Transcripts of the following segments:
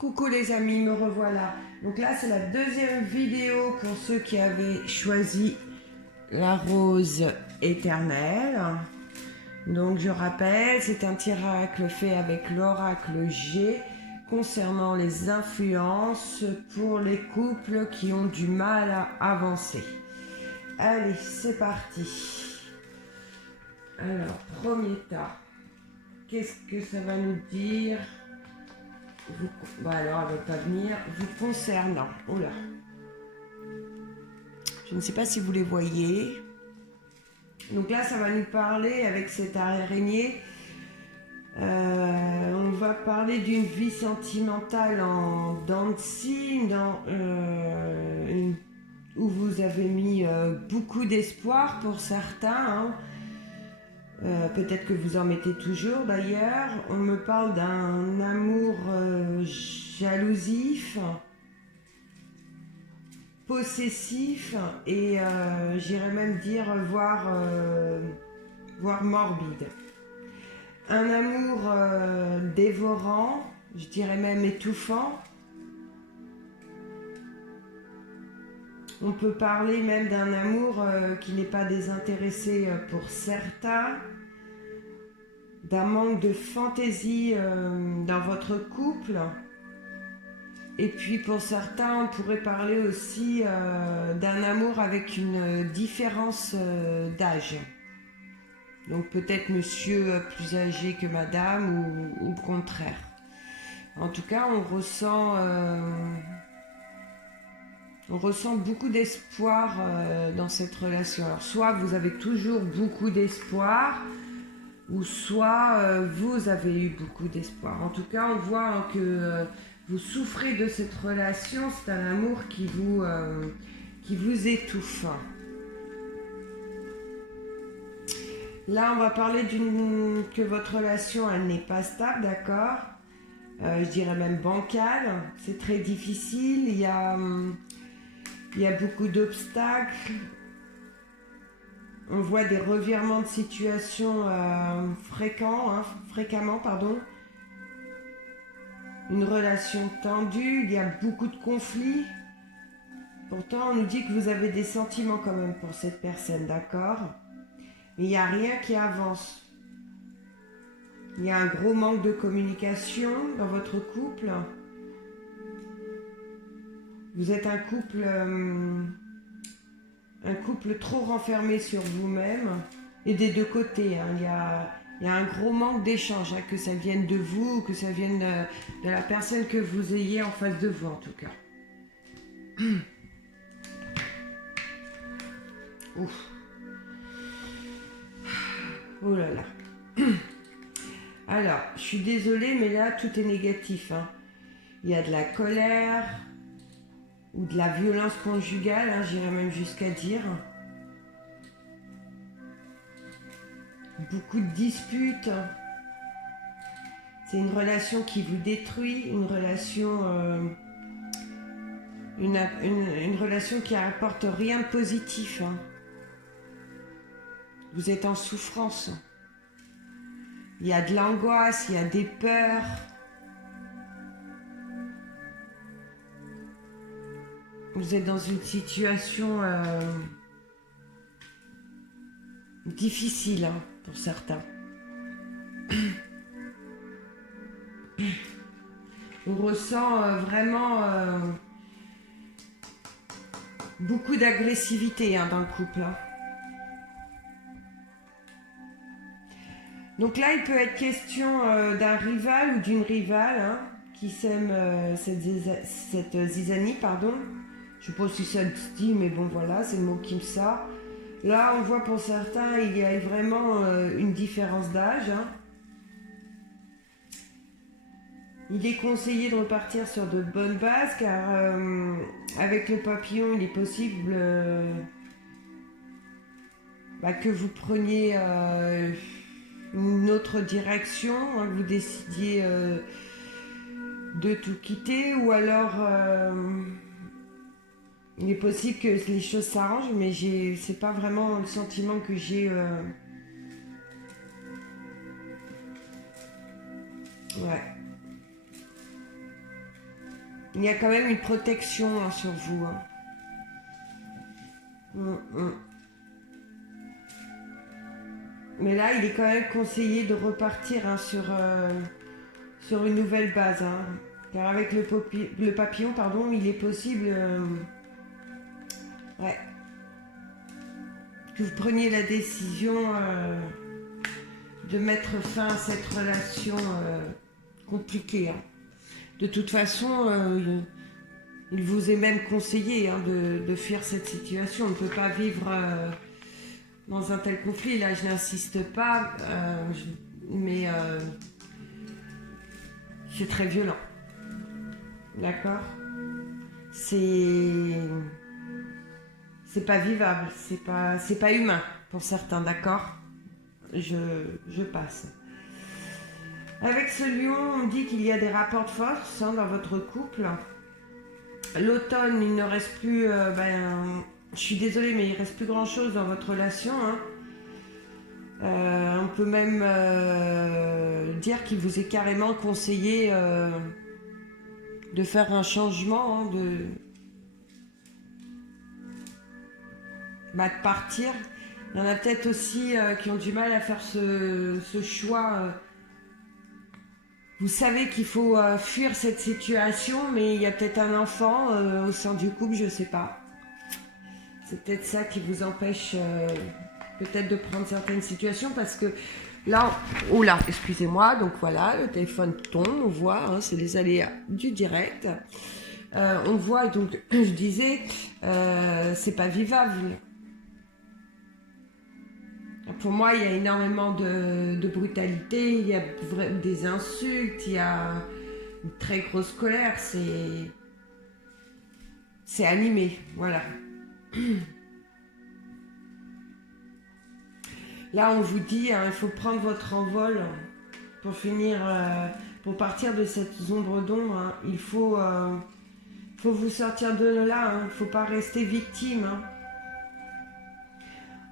Coucou les amis, me revoilà. Donc là c'est la deuxième vidéo pour ceux qui avaient choisi la rose éternelle. Donc je rappelle, c'est un tiracle fait avec l'oracle G concernant les influences pour les couples qui ont du mal à avancer. Allez, c'est parti. Alors, premier tas. Qu'est-ce que ça va nous dire? Bon alors, elle ne va pas venir. Vous concernant. Oula. Je ne sais pas si vous les voyez. Donc là, ça va nous parler avec cette araignée. On va parler d'une vie sentimentale en dents de scie, où vous avez mis beaucoup d'espoir pour certains. Hein. Peut-être que vous en mettez toujours d'ailleurs. On me parle d'un amour jalousif, possessif et j'irais même dire voire morbide. Un amour dévorant, je dirais même étouffant. On peut parler même d'un amour qui n'est pas désintéressé pour certains, d'un manque de fantaisie dans votre couple. Et puis pour certains, on pourrait parler aussi d'un amour avec une différence d'âge. Donc peut-être monsieur plus âgé que madame ou le contraire. En tout cas, on ressent beaucoup d'espoir dans cette relation. Alors, soit vous avez toujours beaucoup d'espoir, ou soit vous avez eu beaucoup d'espoir. En tout cas, on voit que vous souffrez de cette relation. C'est un amour qui vous étouffe. Là, on va parler que votre relation, elle n'est pas stable, d'accord? Je dirais même bancale. C'est très difficile. Il y a beaucoup d'obstacles. On voit des revirements de situation fréquemment. Une relation tendue, il y a beaucoup de conflits. Pourtant, on nous dit que vous avez des sentiments quand même pour cette personne, d'accord? Mais il n'y a rien qui avance. Il y a un gros manque de communication dans votre couple. Vous êtes un couple trop renfermé sur vous-même et des deux côtés. Hein. Il y a un gros manque d'échange, hein, que ça vienne de vous ou que ça vienne de la personne que vous ayez en face de vous en tout cas. Ouf. Oh là là. Alors, je suis désolée, mais là, tout est négatif. Hein. Il y a de la colère ou de la violence conjugale, hein, j'irais même jusqu'à dire. Beaucoup de disputes. C'est une relation qui vous détruit, une relation qui apporte rien de positif. Hein. Vous êtes en souffrance. Il y a de l'angoisse, il y a des peurs. Vous êtes dans une situation difficile, hein, pour certains. On ressent vraiment beaucoup d'agressivité, hein, dans le couple. Hein. Donc là, il peut être question d'un rival ou d'une rivale, hein, qui sème cette zizanie, pardon. Je ne sais pas si ça se dit, mais bon voilà, c'est le mot qui me sort. Là, on voit pour certains, il y a vraiment une différence d'âge. Hein. Il est conseillé de repartir sur de bonnes bases, car avec le papillon, il est possible que vous preniez une autre direction, hein, que vous décidiez de tout quitter, ou alors il est possible que les choses s'arrangent, mais c'est pas vraiment le sentiment que j'ai. Ouais. Il y a quand même une protection hein, sur vous. Hein. Mais là, il est quand même conseillé de repartir hein, sur une nouvelle base. Hein. Car avec le papillon, pardon, il est possible ouais, que vous preniez la décision de mettre fin à cette relation compliquée. Hein. De toute façon, il vous est même conseillé hein, de fuir cette situation. On ne peut pas vivre dans un tel conflit. Là, je n'insiste pas, mais c'est très violent. D'accord? C'est pas vivable, c'est pas humain pour certains, d'accord? Je passe. Avec ce lion, on dit qu'il y a des rapports de force hein, dans votre couple. L'automne, il ne reste plus... je suis désolée, mais il ne reste plus grand-chose dans votre relation. Hein. On peut même dire qu'il vous est carrément conseillé de faire un changement, hein, de partir. Il y en a peut-être aussi qui ont du mal à faire ce choix. Vous savez qu'il faut fuir cette situation, mais il y a peut-être un enfant au sein du couple, je ne sais pas. C'est peut-être ça qui vous empêche peut-être de prendre certaines situations, parce que là, oh là, excusez-moi, donc voilà, le téléphone tombe, on voit, hein, c'est les aléas du direct. On voit, donc, je disais, c'est pas vivable. Pour moi, il y a énormément de brutalité, il y a des insultes, il y a une très grosse colère, c'est animé, voilà. Là, on vous dit, hein, il faut prendre votre envol pour finir, pour partir de cette ombre d'ombre. Hein. Il faut vous sortir de là, il ne faut pas rester victime. Hein.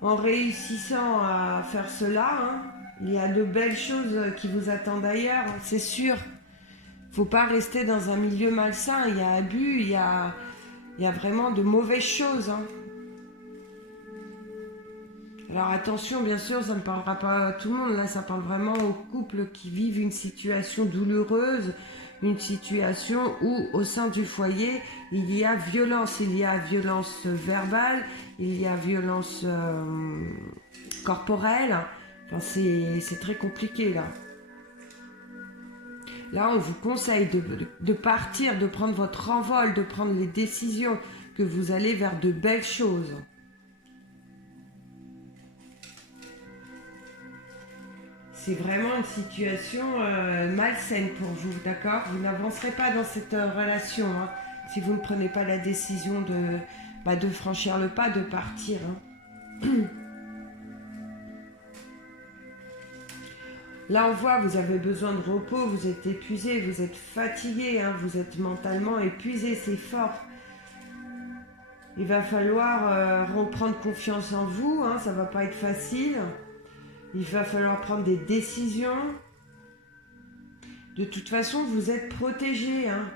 En réussissant à faire cela, hein, il y a de belles choses qui vous attendent ailleurs, c'est sûr. Il ne faut pas rester dans un milieu malsain, il y a abus, il y a vraiment de mauvaises choses. Hein. Alors attention, bien sûr, ça ne parlera pas à tout le monde, là ça parle vraiment aux couples qui vivent une situation douloureuse, une situation où au sein du foyer, il y a violence verbale, il y a violence corporelle, enfin, c'est très compliqué là. Là, on vous conseille de partir, de prendre votre envol, de prendre les décisions, que vous allez vers de belles choses. C'est vraiment une situation malsaine pour vous, d'accord? Vous n'avancerez pas dans cette relation hein, si vous ne prenez pas la décision de franchir le pas, de partir. Hein. Là, on voit, vous avez besoin de repos, vous êtes épuisé, vous êtes fatigué, hein, vous êtes mentalement épuisé, c'est fort. Il va falloir reprendre confiance en vous, hein, ça ne va pas être facile. Il va falloir prendre des décisions. De toute façon, vous êtes protégé. Hein.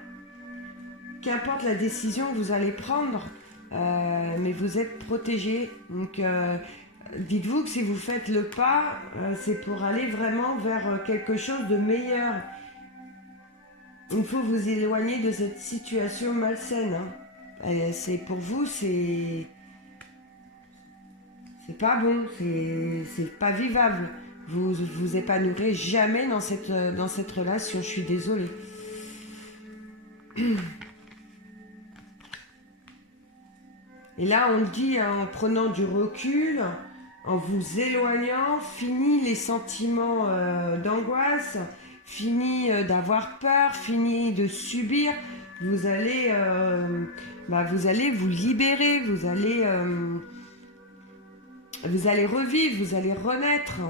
Qu'importe la décision que vous allez prendre, mais vous êtes protégé. Donc, dites-vous que si vous faites le pas, c'est pour aller vraiment vers quelque chose de meilleur. Il faut vous éloigner de cette situation malsaine. Hein. C'est pour vous, c'est pas bon, c'est pas vivable. Vous épanouirez jamais dans cette relation, je suis désolée. Et là, on le dit, hein, en prenant du recul, en vous éloignant, fini les sentiments d'angoisse, fini d'avoir peur, fini de subir. Vous allez vous libérer, vous allez revivre, vous allez renaître.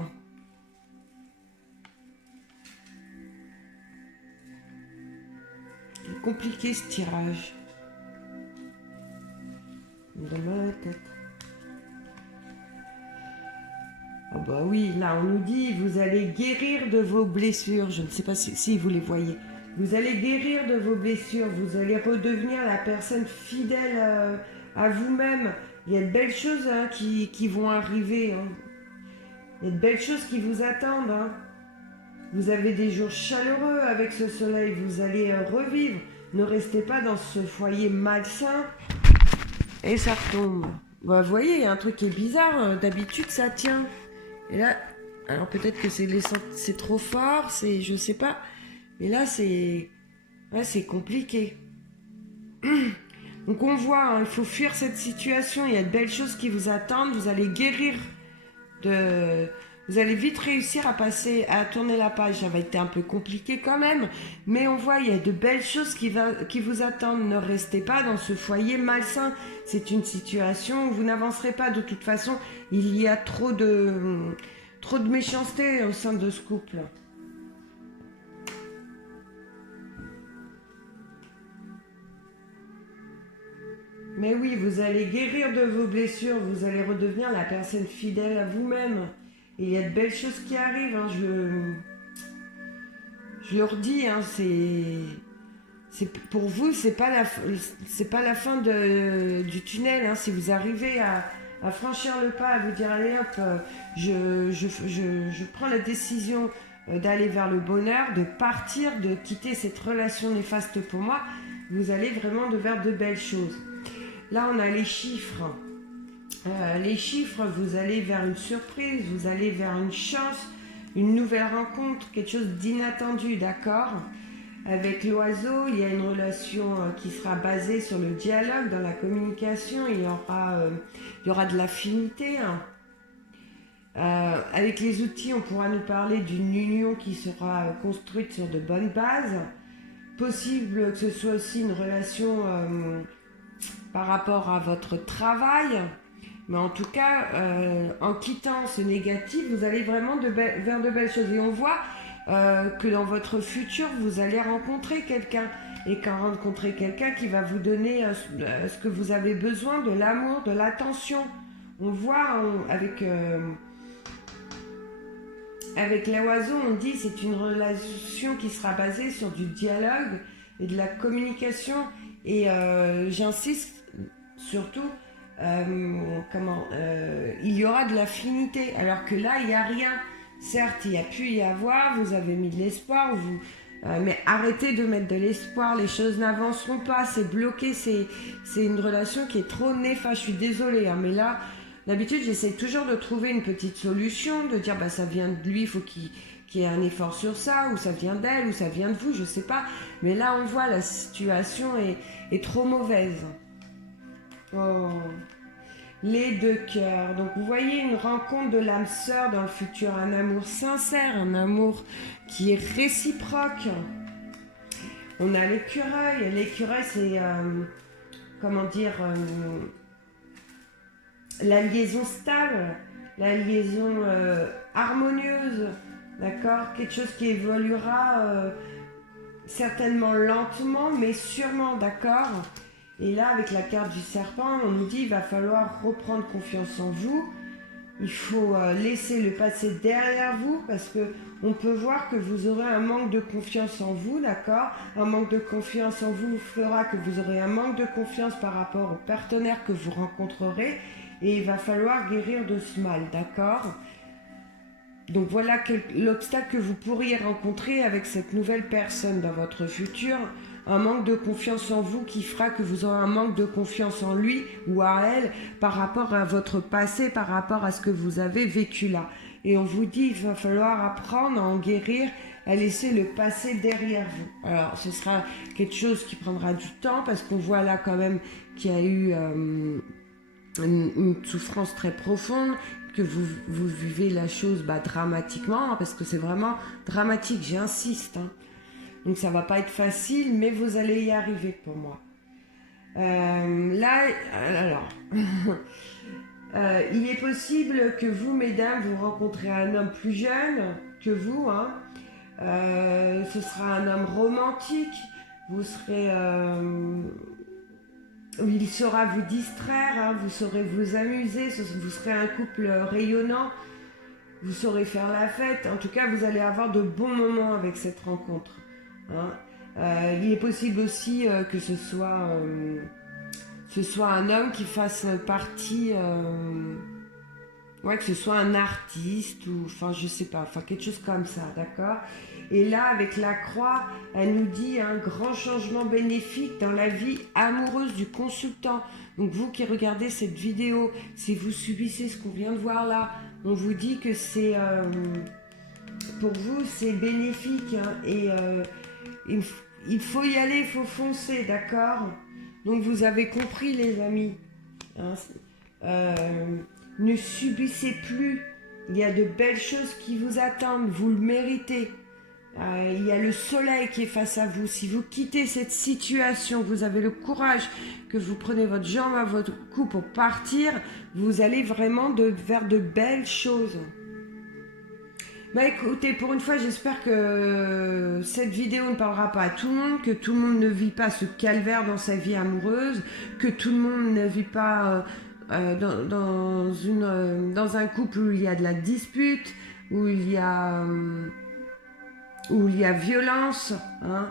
C'est compliqué ce tirage. Dans ma tête. Oh bah oui, là on nous dit vous allez guérir de vos blessures. Je ne sais pas si vous les voyez. Vous allez guérir de vos blessures, vous allez redevenir la personne fidèle à vous-même. Il y a de belles choses hein, qui vont arriver. Hein. Il y a de belles choses qui vous attendent. Hein. Vous avez des jours chaleureux avec ce soleil, vous allez revivre. Ne restez pas dans ce foyer malsain et ça retombe. Bah, vous voyez, il y a un truc qui est bizarre. Hein. D'habitude, ça tient. Et là, alors peut-être que c'est trop fort, je sais pas. Mais là, c'est compliqué. Donc on voit, hein, il faut fuir cette situation. Il y a de belles choses qui vous attendent. Vous allez guérir vous allez vite réussir à tourner la page. Ça va être un peu compliqué quand même. Mais on voit, il y a de belles choses qui vous attendent. Ne restez pas dans ce foyer malsain. C'est une situation où vous n'avancerez pas. De toute façon, il y a trop de méchanceté au sein de ce couple. Mais oui, vous allez guérir de vos blessures, vous allez redevenir la personne fidèle à vous-même. Et il y a de belles choses qui arrivent, hein, je le redis, hein, pour vous, c'est pas la fin du tunnel. Hein, si vous arrivez à franchir le pas, à vous dire allez hop, je prends la décision d'aller vers le bonheur, de partir, de quitter cette relation néfaste pour moi, vous allez vraiment vers de belles choses. Là, on a les chiffres. Les chiffres, vous allez vers une surprise, vous allez vers une chance, une nouvelle rencontre, quelque chose d'inattendu, d'accord ? Avec l'oiseau, il y a une relation qui sera basée sur le dialogue, dans la communication, il y aura de l'affinité. Hein. Avec les outils, on pourra nous parler d'une union qui sera construite sur de bonnes bases. Possible que ce soit aussi une relation par rapport à votre travail. Mais en tout cas, en quittant ce négatif, vous allez vraiment vers de belles choses. Et on voit que dans votre futur, vous allez rencontrer quelqu'un. Et quand rencontrer quelqu'un qui va vous donner ce que vous avez besoin, de l'amour, de l'attention. On voit avec l'oiseau, on dit c'est une relation qui sera basée sur du dialogue et de la communication. Et j'insiste surtout, il y aura de l'affinité, alors que là, il n'y a rien. Certes, il y a pu y avoir, vous avez mis de l'espoir, mais arrêtez de mettre de l'espoir, les choses n'avanceront pas, c'est bloqué, c'est une relation qui est trop néfaste. Je suis désolée, hein, mais là, d'habitude, j'essaie toujours de trouver une petite solution, de dire, bah, ça vient de lui, il faut qu'il y ait un effort sur ça, ou ça vient d'elle, ou ça vient de vous, je sais pas. Mais là, on voit, la situation est trop mauvaise. Oh. Les deux cœurs. Donc, vous voyez une rencontre de l'âme sœur dans le futur, un amour sincère, un amour qui est réciproque. On a l'écureuil. L'écureuil, c'est, la liaison stable, la liaison harmonieuse, d'accord ? Quelque chose qui évoluera certainement lentement, mais sûrement, d'accord ? Et là, avec la carte du serpent, on nous dit qu'il va falloir reprendre confiance en vous. Il faut laisser le passé derrière vous, parce que on peut voir que vous aurez un manque de confiance en vous, d'accord ? Un manque de confiance en vous fera que vous aurez un manque de confiance par rapport au partenaire que vous rencontrerez, et il va falloir guérir de ce mal, d'accord ? Donc voilà l'obstacle que vous pourriez rencontrer avec cette nouvelle personne dans votre futur, un manque de confiance en vous qui fera que vous aurez un manque de confiance en lui ou à elle par rapport à votre passé, par rapport à ce que vous avez vécu là. Et on vous dit, il va falloir apprendre à en guérir, à laisser le passé derrière vous. Alors ce sera quelque chose qui prendra du temps, parce qu'on voit là quand même qu'il y a eu une souffrance très profonde, que vous vivez la chose dramatiquement, parce que c'est vraiment dramatique, j'insiste. Hein. Donc ça va pas être facile, mais vous allez y arriver pour moi. Là, alors, il est possible que vous, mesdames, vous rencontrez un homme plus jeune que vous. Hein. Ce sera un homme romantique. Vous serez... il saura vous distraire, hein, vous saurez vous amuser, vous serez un couple rayonnant, vous saurez faire la fête. En tout cas, vous allez avoir de bons moments avec cette rencontre. Hein. Il est possible aussi que ce soit un homme qui fasse partie, ouais, que ce soit un artiste ou, enfin, je sais pas, enfin quelque chose comme ça, d'accord? Et là, avec la croix, elle nous dit un grand changement bénéfique dans la vie amoureuse du consultant. Donc vous qui regardez cette vidéo, si vous subissez ce qu'on vient de voir là, on vous dit que c'est pour vous c'est bénéfique, hein, et il faut y aller, il faut foncer, d'accord? Donc vous avez compris les amis, hein, ne subissez plus, il y a de belles choses qui vous attendent, vous le méritez. Il y a le soleil qui est face à vous. Si vous quittez cette situation, vous avez le courage, que vous prenez votre jambe à votre cou pour partir, vous allez vraiment vers de belles choses. Bah écoutez, pour une fois, j'espère que cette vidéo ne parlera pas à tout le monde, que tout le monde ne vit pas ce calvaire dans sa vie amoureuse, que tout le monde ne vit pas dans un couple où il y a de la dispute, où il y a violence, hein.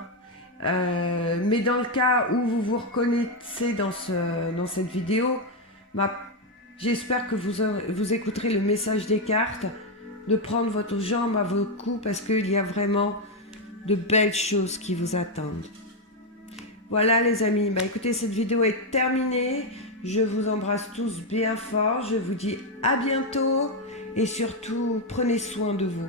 Mais dans le cas où vous vous reconnaissez dans cette vidéo, bah, j'espère que vous écouterez le message des cartes, de prendre votre jambe à vos cou, parce qu'il y a vraiment de belles choses qui vous attendent. Voilà les amis, bah, écoutez, cette vidéo est terminée. Je vous embrasse tous bien fort. Je vous dis à bientôt et surtout, prenez soin de vous.